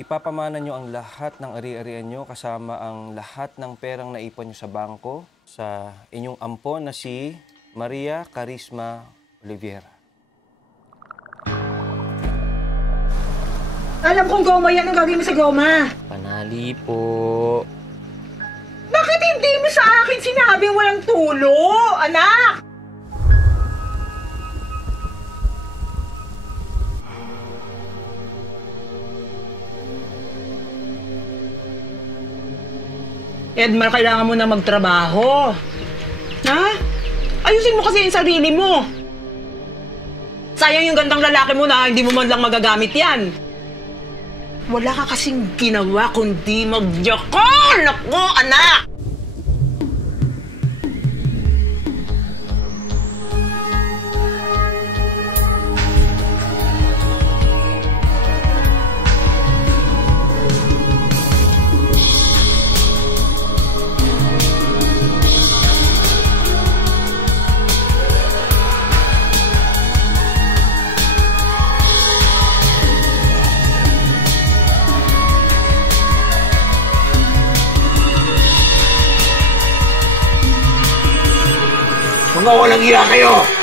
Ipapamana nyo ang lahat ng ari-arian nyo kasama ang lahat ng perang naipon nyo sa bangko sa inyong ampon na si Maria Carisma Oliveira. Alam kong goma yan. Ang gagawin mo sa goma? Panali po. Bakit hindi mo sa akin sinabing walang tulo, anak? Edmar, kailangan mo na magtrabaho. Ha? Ayusin mo kasi yung sarili mo. Sayang yung gandang lalaki mo na hindi mo man lang magagamit yan. Wala ka kasing ginawa kundi magyakol! Naku, anak! Mga walang iya kayo!